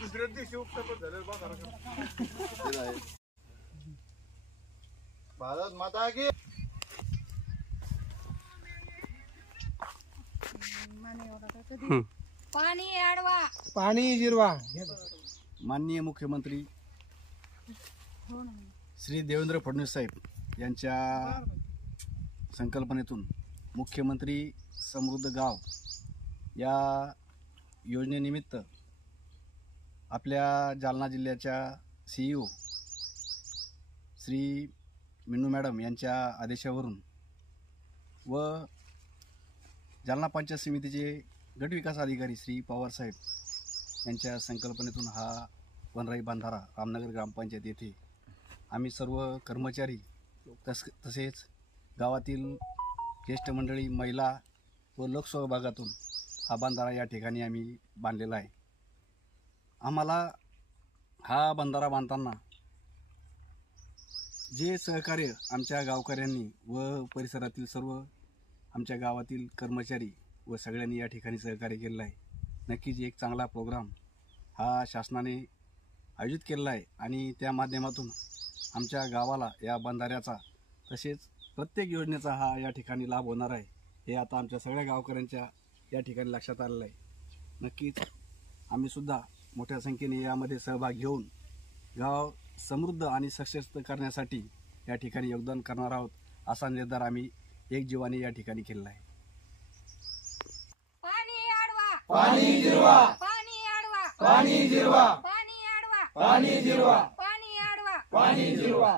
दुसऱ्या दिवशी उपसपत झालं भारत माता की पाणी अडवा पाणी जिरवा. माननीय मुख्यमंत्री श्री देवेंद्र फडणवीस साहेब यांच्या संकल्पनेतून मुख्यमंत्री समृद्ध गाव या योजनेनिमित्त आपल्या जालना जिल्ह्याच्या CEO श्री मिनू मॅडम यांच्या आदेशावरून व जालना पंचायत समितीचे गटविकास अधिकारी श्री पवार साहेब यांच्या संकल्पनेतून हा वनराई बांधारा रामनगर ग्रामपंचायत येथे आम्ही सर्व कर्मचारी तसेच गावातील ज्येष्ठ मंडळी, महिला व लोकसहभागातून हा बंधारा या ठिकाणी आम्ही बांधलेला आहे. आम्हाला हा बंधारा बांधताना जे सहकार्य आमच्या गावकऱ्यांनी व परिसरातील सर्व आमच्या गावातील कर्मचारी व सगळ्यांनी या ठिकाणी सहकार्य केलेलं आहे. नक्कीच एक चांगला प्रोग्राम हा शासनाने आयोजित केलेला आहे आणि त्या माध्यमातून आमच्या गावाला या बंधाऱ्याचा तसेच प्रत्येक योजनेचा हा या ठिकाणी लाभ होणार आहे हे आता आमच्या सगळ्या गावकऱ्यांच्या या ठिकाणी लक्षात आलेलं आहे. नक्कीच आम्हीसुद्धा मोठ्या संख्येने यामध्ये सहभाग घेऊन गाव समृद्ध आणि सशक्त करण्यासाठी या ठिकाणी योगदान करणार आहोत असा निर्धार आम्ही एक जीवाने या ठिकाणी केलेला आहे. पाणी अडवा पाणी जिरवा. पाणी अडवा पाणी जिरवा. पाणी अडवा पाणी जिरवा. पाणी अडवा पाणी जिरवा.